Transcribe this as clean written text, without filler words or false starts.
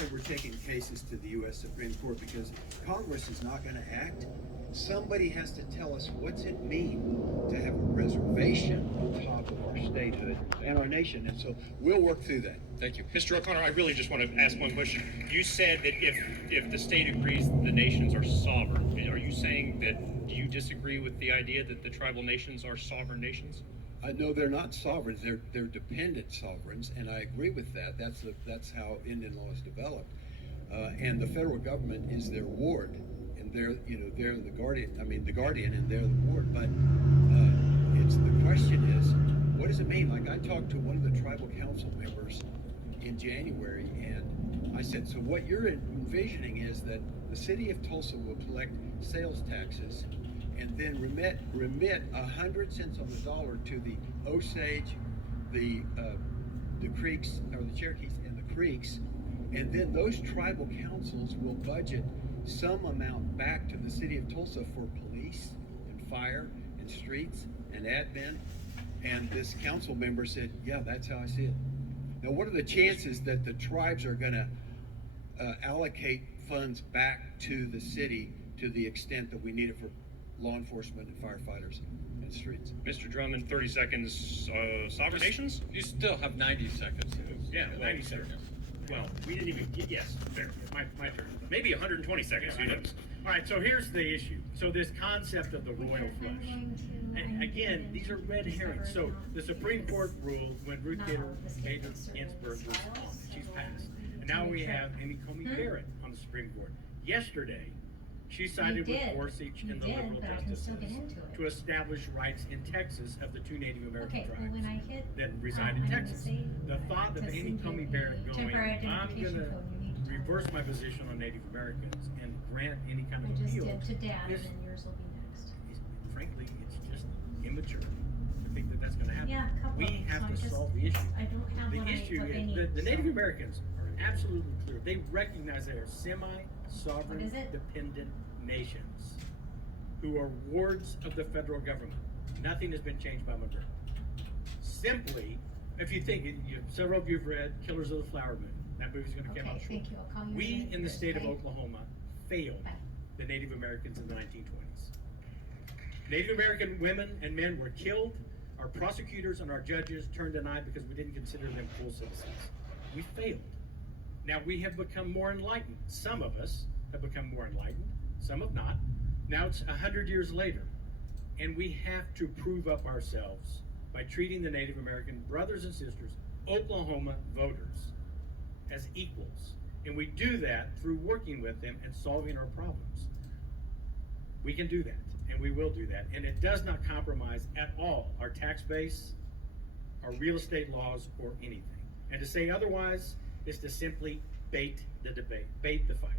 why we're taking cases to the U.S. Supreme Court, because Congress is not going to act. Somebody has to tell us what's it mean to have a reservation on top of our statehood and our nation, and so we'll work through that. Thank you. Mr. O'Connor, I really just want to ask one question. You said that if the state agrees the nations are sovereign, are you saying that you disagree with the idea that the tribal nations are sovereign nations? No, they're not sovereigns. They're dependent sovereigns, and I agree with that. That's how Indian law is developed, and the federal government is their ward, and they're the guardian. I mean, the guardian, and they're the ward. But it's the question is, what does it mean? Like, I talked to one of the tribal council members in January, and I said, so what you're envisioning is that the city of Tulsa will collect sales taxes and then remit 100 cents on the dollar to the Osage, the Creeks, or the Cherokees and the Creeks, and then those tribal councils will budget some amount back to the city of Tulsa for police and fire and streets and admin. And this council member said, yeah, that's how I see it. Now, what are the chances that the tribes are going to allocate funds back to the city to the extent that we need it for law enforcement and firefighters and streets? Mr. Drummond, 30 seconds. Sovereign nations? You still have 90 seconds. Yeah, 90 seconds. Well, we didn't even get, yes, fair. My turn. Maybe 120 seconds, who knows? All right, so here's the issue. So this concept of the royal flush. And again, these are red herrings. So the Supreme Court ruled when Ruth Bader Ginsburg was she's passed. And now we have Amy Coney Barrett on the Supreme Court. Yesterday, she sided with Gorsuch and the liberal justices to establish rights in Texas of the two Native American tribes that reside in Texas. The thought of Amy Coney Barrett going, I'm going to reverse my position on Native Americans and grant any kind of appeal to Dad, and then yours will be next. Frankly, it's just immature to think that that's going to happen. Yeah, we have to solve the issue. I don't have the issue is the Native Americans are absolutely clear. They recognize they are semi-sovereign, dependent nations who are wards of the federal government. Nothing has been changed by Monroe. Simply, if you think, several of you have read Killers of the Flower Moon. That movie's going to come out shortly. We in the state of Oklahoma failed the Native Americans in the 1920s. Native American women and men were killed. Our prosecutors and our judges turned an eye because we didn't consider them full citizens. We failed. Now we have become more enlightened. Some of us have become more enlightened. Some have not. Now it's 100 years later, and we have to prove up ourselves by treating the Native American brothers and sisters, Oklahoma voters, as equals. And we do that through working with them and solving our problems. We can do that, and we will do that. And it does not compromise at all our tax base, our real estate laws, or anything. And to say otherwise is to simply bait the debate, bait the fight.